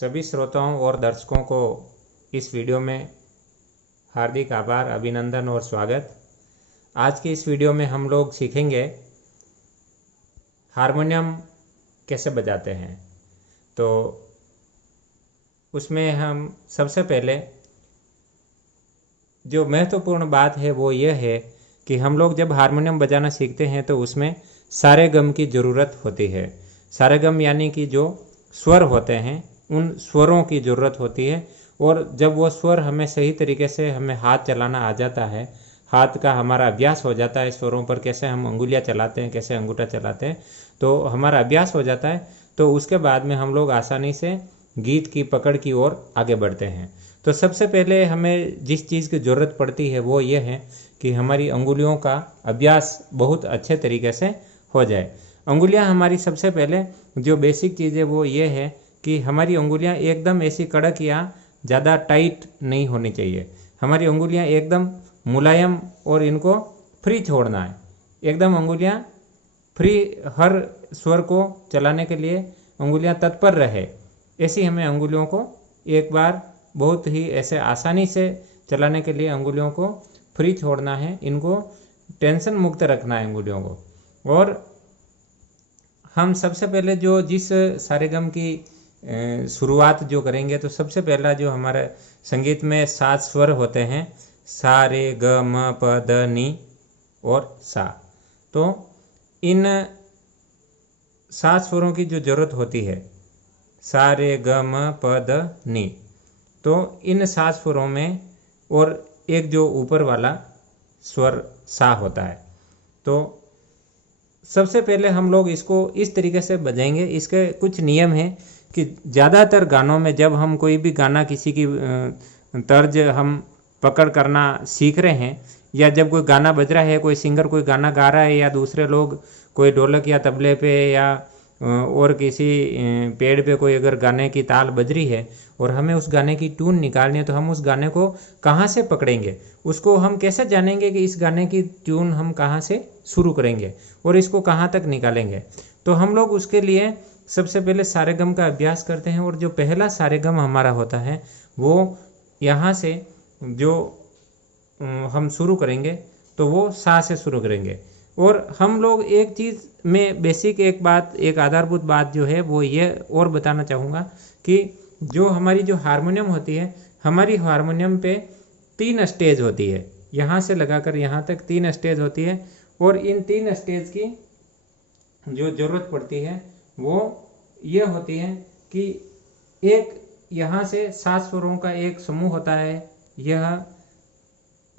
सभी श्रोताओं और दर्शकों को इस वीडियो में हार्दिक आभार, अभिनंदन और स्वागत। आज की इस वीडियो में हम लोग सीखेंगे हारमोनियम कैसे बजाते हैं। तो उसमें हम सबसे पहले जो महत्वपूर्ण बात है वो ये है कि हम लोग जब हारमोनियम बजाना सीखते हैं तो उसमें सारे गम की ज़रूरत होती है। सारे गम यानी कि जो स्वर होते हैं उन स्वरों की ज़रूरत होती है, और जब वो स्वर हमें सही तरीके से हमें हाथ चलाना आ जाता है, हाथ का हमारा अभ्यास हो जाता है, स्वरों पर कैसे हम अंगुलियां चलाते हैं, कैसे अंगूठा चलाते हैं, तो हमारा अभ्यास हो जाता है। तो उसके बाद में हम लोग आसानी से गीत की पकड़ की ओर आगे बढ़ते हैं। तो सबसे पहले हमें जिस चीज़ की ज़रूरत पड़ती है वो ये है कि हमारी अंगुलियों का अभ्यास बहुत अच्छे तरीके से हो जाए। अंगुलियां हमारी सबसे पहले जो बेसिक चीज़ है वो ये है कि हमारी अंगुलियां एकदम ऐसी कड़क या ज़्यादा टाइट नहीं होनी चाहिए। हमारी अंगुलियां एकदम मुलायम और इनको फ्री छोड़ना है। एकदम अंगुलियां फ्री, हर स्वर को चलाने के लिए अंगुलियां तत्पर रहे, ऐसी हमें अंगुलियों को एक बार बहुत ही ऐसे आसानी से चलाने के लिए अंगुलियों को फ्री छोड़ना है। इनको टेंशन मुक्त रखना है अंगुलियों को। और हम सबसे पहले जो जिस सारेगम की शुरुआत जो करेंगे, तो सबसे पहला जो हमारे संगीत में 7 स्वर होते हैं, सा रे ग म प द नी और सा। तो इन 7 स्वरों की जो जरूरत होती है, सा रे ग म प द नी, तो इन 7 स्वरों में और एक जो ऊपर वाला स्वर सा होता है। तो सबसे पहले हम लोग इसको इस तरीके से बजाएंगे। इसके कुछ नियम हैं कि ज़्यादातर गानों में जब हम कोई भी गाना किसी की तर्ज हम पकड़ करना सीख रहे हैं, या जब कोई गाना बज रहा है, कोई सिंगर कोई गाना गा रहा है, या दूसरे लोग कोई ढोलक या तबले पे या और किसी पेड़ पे कोई अगर गाने की ताल बज रही है और हमें उस गाने की ट्यून निकालनी है, तो हम उस गाने को कहाँ से पकड़ेंगे, उसको हम कैसे जानेंगे कि इस गाने की ट्यून हम कहाँ से शुरू करेंगे और इसको कहाँ तक निकालेंगे। तो हम लोग उसके लिए सबसे पहले सारेगम का अभ्यास करते हैं। और जो पहला सारेगम हमारा होता है वो यहाँ से जो हम शुरू करेंगे तो वो सा से शुरू करेंगे। और हम लोग एक चीज़ में बेसिक एक बात, एक आधारभूत बात जो है वो ये और बताना चाहूँगा कि जो हमारी जो हारमोनियम होती है, हमारी हारमोनियम पे 3 स्टेज होती है। यहाँ से लगाकर यहाँ तक 3 स्टेज होती है, और इन 3 स्टेज की जो ज़रूरत पड़ती है वो ये होती है कि एक यहाँ से 7 स्वरों का एक समूह होता है, यह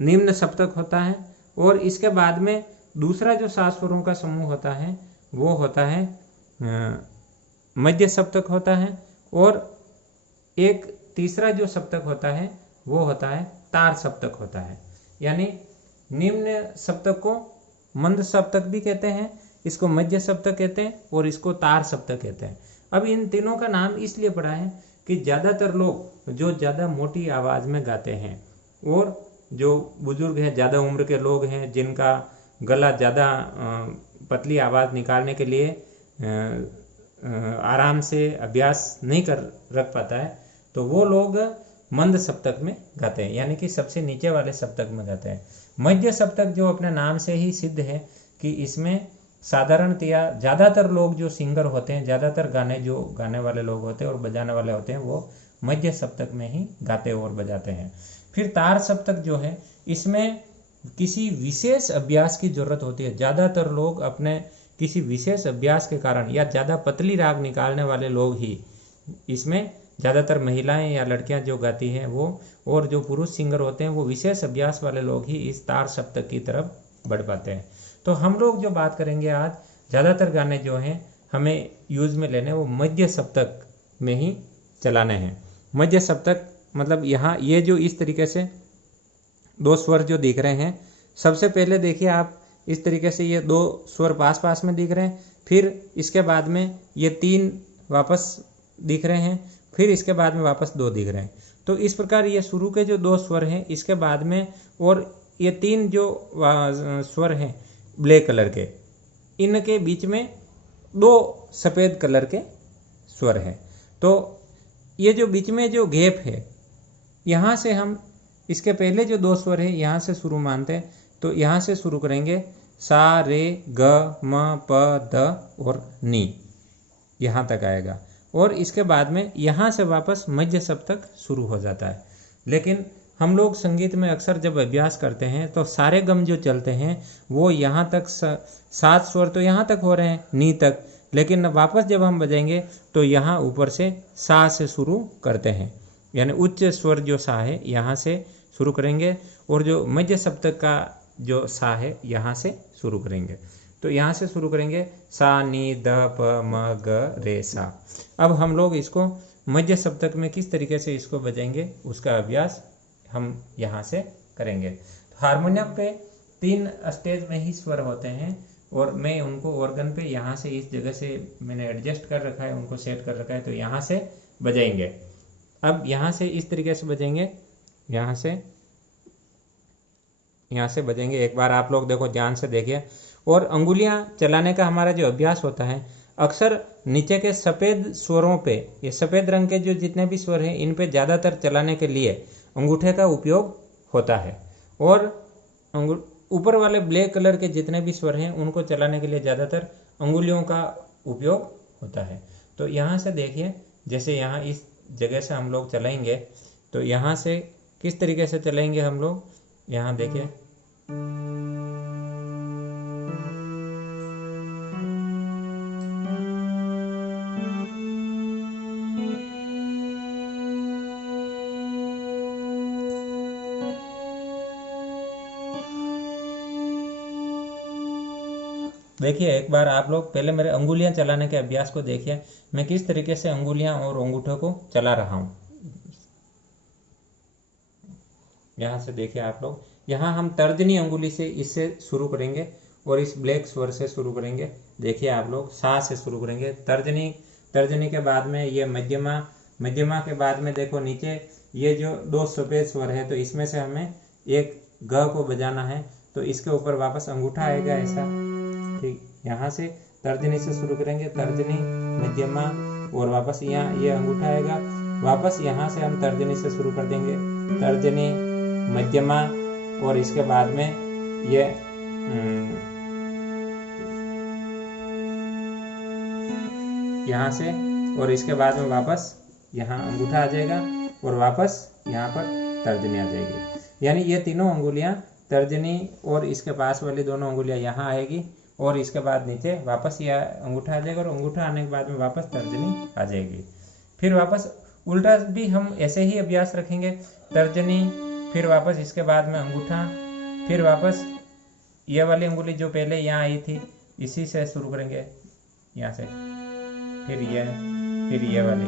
निम्न सप्तक होता है। और इसके बाद में दूसरा जो 7 स्वरों का समूह होता है वो होता है मध्य सप्तक होता है। और एक तीसरा जो सप्तक होता है वो होता है तार सप्तक होता है। यानी निम्न सप्तक को मंद सप्तक भी कहते हैं, इसको मध्य सप्तक कहते हैं, और इसको तार सप्तक कहते हैं। अब इन तीनों का नाम इसलिए पड़ा है कि ज़्यादातर लोग जो ज़्यादा मोटी आवाज़ में गाते हैं, और जो बुजुर्ग हैं, ज़्यादा उम्र के लोग हैं, जिनका गला ज़्यादा पतली आवाज़ निकालने के लिए आराम से अभ्यास नहीं कर रख पाता है, तो वो लोग मंद सप्तक में गाते हैं, यानी कि सबसे नीचे वाले सप्तक में गाते हैं। मध्य सप्तक जो अपने नाम से ही सिद्ध है कि इसमें साधारणतया ज़्यादातर लोग जो सिंगर होते हैं, ज़्यादातर गाने जो गाने वाले लोग होते हैं और बजाने वाले होते हैं, वो मध्य सप्तक में ही गाते और बजाते हैं। फिर तार सप्तक जो है, इसमें किसी विशेष अभ्यास की ज़रूरत होती है। ज़्यादातर लोग अपने किसी विशेष अभ्यास के कारण, या ज़्यादा पतली राग निकालने वाले लोग ही इसमें, ज़्यादातर महिलाएं या लड़कियां जो गाती हैं वो, और जो पुरुष सिंगर होते हैं वो विशेष अभ्यास वाले लोग ही इस तार सप्तक की तरफ बढ़ पाते हैं। तो हम लोग जो बात करेंगे आज, ज़्यादातर गाने जो हैं हमें यूज़ में लेने, वो मध्य सप्तक में ही चलाने हैं। मध्य सप्तक मतलब यहाँ ये जो इस तरीके से 2 स्वर जो दिख रहे हैं, सबसे पहले देखिए आप इस तरीके से ये 2 स्वर पास पास में दिख रहे हैं, फिर इसके बाद में ये 3 वापस दिख रहे हैं, फिर इसके बाद में वापस 2 दिख रहे हैं। तो इस प्रकार ये शुरू के जो 2 स्वर हैं, इसके बाद में और ये 3 जो स्वर हैं ब्लैक कलर के, इनके बीच में 2 सफ़ेद कलर के स्वर हैं। तो ये जो बीच में जो गैप है, यहाँ से हम इसके पहले जो दो स्वर है यहाँ से शुरू मानते हैं, तो यहाँ से शुरू करेंगे सा रे ग म प द और नी, यहाँ तक आएगा। और इसके बाद में यहाँ से वापस मध्य सप्तक शुरू हो जाता है। लेकिन हम लोग संगीत में अक्सर जब अभ्यास करते हैं तो सारे गम जो चलते हैं वो यहाँ तक 7 स्वर तो यहाँ तक हो रहे हैं, नी तक, लेकिन वापस जब हम बजाएंगे तो यहाँ ऊपर से सा से शुरू करते हैं, यानी उच्च स्वर जो सा है यहाँ से शुरू करेंगे और जो मध्य सप्तक का जो सा है यहाँ से शुरू करेंगे। तो यहाँ से शुरू करेंगे सा नी द प म ग रे सा। अब हम लोग इसको मध्य सप्तक में किस तरीके से इसको बजाएंगे उसका अभ्यास हम यहाँ से करेंगे। हारमोनियम पे 3 स्टेज में ही स्वर होते हैं और मैं उनको ऑर्गन पे यहाँ से इस जगह से मैंने एडजस्ट कर रखा है, उनको सेट कर रखा है, तो यहाँ से बजाएंगे। अब यहाँ से इस तरीके से बजाएंगे, यहाँ से बजाएंगे। एक बार आप लोग देखो, ध्यान से देखिए। और अंगुलियां चलाने का हमारा जो अभ्यास होता है, अक्सर नीचे के सफ़ेद स्वरों पे, ये सफ़ेद रंग के जो जितने भी स्वर हैं इन पे ज़्यादातर चलाने के लिए अंगूठे का उपयोग होता है, और ऊपर वाले ब्लैक कलर के जितने भी स्वर हैं उनको चलाने के लिए ज़्यादातर अंगुलियों का उपयोग होता है। तो यहाँ से देखिए, जैसे यहाँ इस जगह से हम लोग चलाएंगे तो यहाँ से किस तरीके से चलाएंगे हम लोग, यहाँ देखिए। देखिए एक बार आप लोग पहले मेरे अंगुलियां चलाने के अभ्यास को देखिए, मैं किस तरीके से अंगुलियां और अंगूठों को चला रहा हूं। यहाँ से देखिए आप लोग, यहाँ हम तर्जनी अंगुली से इससे शुरू करेंगे और इस ब्लैक स्वर से शुरू करेंगे। देखिए आप लोग, सा से शुरू करेंगे, तर्जनी के बाद में ये मध्यमा के बाद में देखो नीचे ये जो 2 सफेद स्वर है, तो इसमें से हमें एक ग को बजाना है, तो इसके ऊपर वापस अंगूठा आएगा ऐसा, ठीक। यहाँ से तर्जनी से शुरू करेंगे, तर्जनी मध्यमा, और वापस यहाँ ये अंगूठा आएगा, वापस यहाँ से हम तर्जनी से शुरू कर देंगे, तर्जनी मध्यमा, और इसके बाद में ये यहाँ से, और इसके बाद में वापस यहाँ अंगूठा आ जाएगा और वापस यहाँ पर तर्जनी आ जाएगी। यानी ये तीनों अंगुलियाँ, तर्जनी और इसके पास वाली दोनों अंगुलियाँ यहाँ आएगी, और इसके बाद नीचे वापस यह अंगूठा आ जाएगा, और अंगूठा आने के बाद में वापस तर्जनी आ जाएगी। फिर वापस उल्टा भी हम ऐसे ही अभ्यास रखेंगे, तर्जनी, फिर वापस इसके बाद में अंगूठा, फिर वापस ये वाली अंगुली जो पहले यहाँ आई थी इसी से शुरू करेंगे, यहाँ से, फिर ये वाली,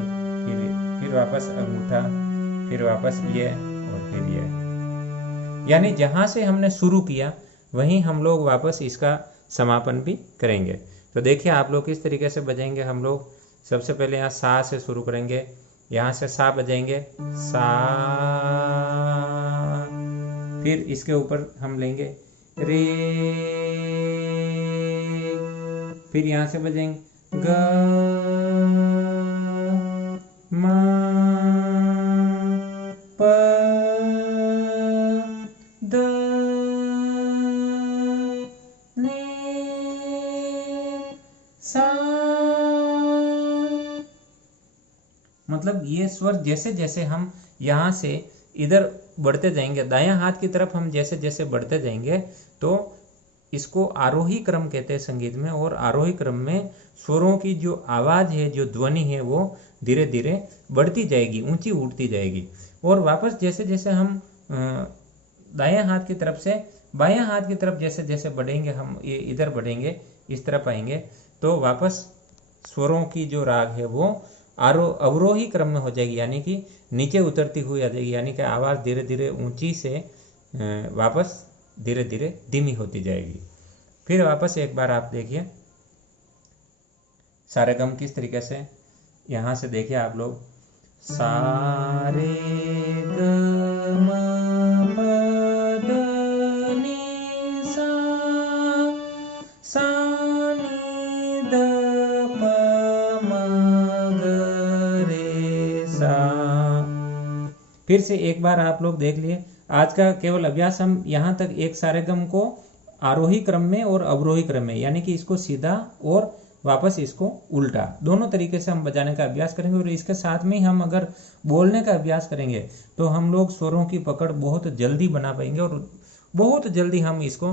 फिर वापस अंगूठा, फिर वापस ये, और फिर ये। यानी जहाँ से हमने शुरू किया वहीं हम लोग वापस इसका समापन भी करेंगे। तो देखिए आप लोग किस तरीके से बजाएंगे। हम लोग सबसे पहले यहाँ सा से शुरू करेंगे, यहाँ से सा बजाएंगे, सा, फिर इसके ऊपर हम लेंगे रे, फिर यहाँ से बजाएंगे ग म प द नी सा। मतलब ये स्वर जैसे जैसे हम यहाँ से इधर बढ़ते जाएंगे, दायां हाथ की तरफ हम जैसे जैसे बढ़ते जाएंगे, तो इसको आरोही क्रम कहते हैं संगीत में, और आरोही क्रम में स्वरों की जो आवाज़ है, जो ध्वनि है, वो धीरे धीरे बढ़ती जाएगी, ऊंची उठती जाएगी। और वापस जैसे जैसे हम दायां हाथ की तरफ से बायां हाथ की तरफ जैसे जैसे बढ़ेंगे, हम ये इधर बढ़ेंगे, इस तरफ आएंगे, तो वापस स्वरों की जो राग है वो अवरोही क्रम में हो जाएगी, यानी कि नीचे उतरती हुई आ जाएगी, यानी कि आवाज़ धीरे धीरे ऊंची से वापस धीरे धीरे धीमी होती जाएगी। फिर वापस एक बार आप देखिए सारे गम किस तरीके से, यहाँ से देखिए आप लोग, सारे गम प द नी सा, सा नी द प म ग रे सा, फिर से एक बार आप लोग देख लिए, आज का केवल अभ्यास हम यहाँ तक एक सारेगम को आरोही क्रम में और अवरोही क्रम में, यानी कि इसको सीधा और वापस इसको उल्टा, दोनों तरीके से हम बजाने का अभ्यास करेंगे। और इसके साथ में हम अगर बोलने का अभ्यास करेंगे तो हम लोग स्वरों की पकड़ बहुत जल्दी बना पाएंगे और बहुत जल्दी हम इसको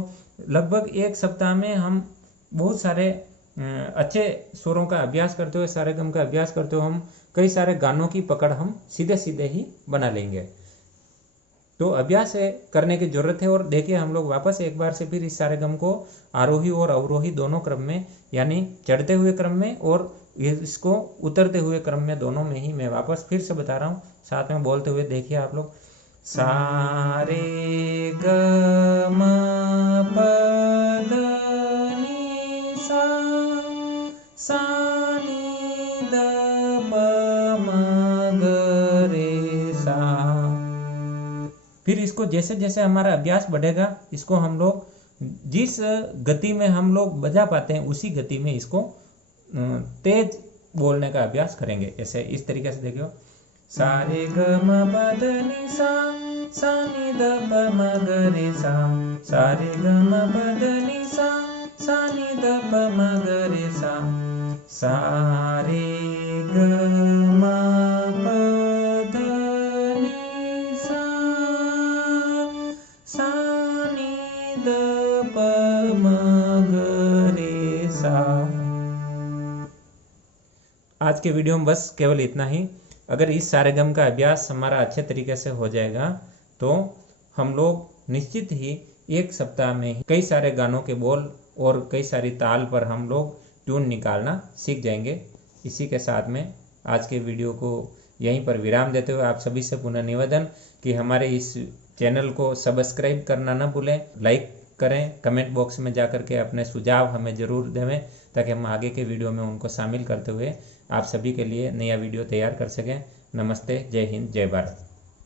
लगभग एक सप्ताह में हम बहुत सारे अच्छे स्वरों का अभ्यास करते हुए, सारेगम का अभ्यास करते हुए हम कई सारे गानों की पकड़ हम सीधे सीधे ही बना लेंगे। तो अभ्यास करने की जरूरत है। और देखिए हम लोग वापस एक बार से फिर इस सारेगम को आरोही और अवरोही दोनों क्रम में, यानी चढ़ते हुए क्रम में और इसको उतरते हुए क्रम में, दोनों में ही मैं वापस फिर से बता रहा हूँ, साथ में बोलते हुए देखिए आप लोग। सा रे ग म प द नि सा, सा नि द प म ग रे सा। फिर इसको जैसे जैसे हमारा अभ्यास बढ़ेगा, इसको हम लोग जिस गति में हम लोग बजा पाते हैं उसी गति में इसको तेज बोलने का अभ्यास करेंगे। ऐसे इस तरीके से देखियो, सा रे ग म प द नि सा, सा नि द प म ग रे सा, सा रे ग म प द नि सा, सा नि द प म ग रे सा, सा रे ग म प द नि सा, सा नि द प म ग रे सा। आज के वीडियो में बस केवल इतना ही। अगर इस सारेगम का अभ्यास हमारा अच्छे तरीके से हो जाएगा तो हम लोग निश्चित ही एक सप्ताह में कई सारे गानों के बोल और कई सारी ताल पर हम लोग ट्यून निकालना सीख जाएंगे। इसी के साथ में आज के वीडियो को यहीं पर विराम देते हुए आप सभी से पुनः निवेदन कि हमारे इस चैनल को सब्सक्राइब करना न भूलें, लाइक करें, कमेंट बॉक्स में जाकर के अपने सुझाव हमें ज़रूर देवें ताकि हम आगे के वीडियो में उनको शामिल करते हुए आप सभी के लिए नया वीडियो तैयार कर सकें। नमस्ते, जय हिंद, जय भारत।